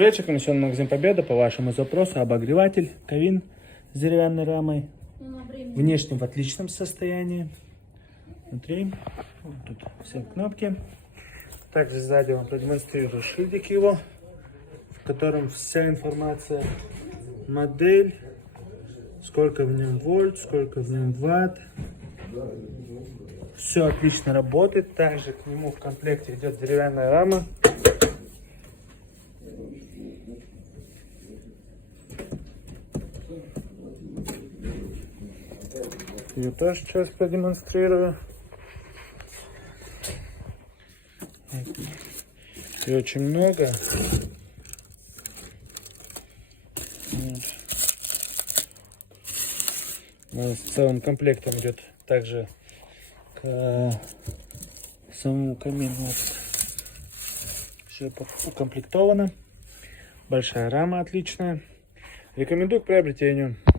Вечер, комиссионный магазин Победа. По вашему запросу обогреватель Ковин с деревянной рамой. Внешне в отличном состоянии. Внутри вот тут все кнопки. Также сзади вам продемонстрирую шильдик его, в котором вся информация, модель, сколько в нем вольт, сколько в нем ватт. Все отлично работает. Также к нему в комплекте идет деревянная рама. Ее тоже сейчас продемонстрирую. И очень много. Вот. С целым комплектом идет также к самому камину. Вот. Все укомплектовано. Большая рама отличная. Рекомендую к приобретению.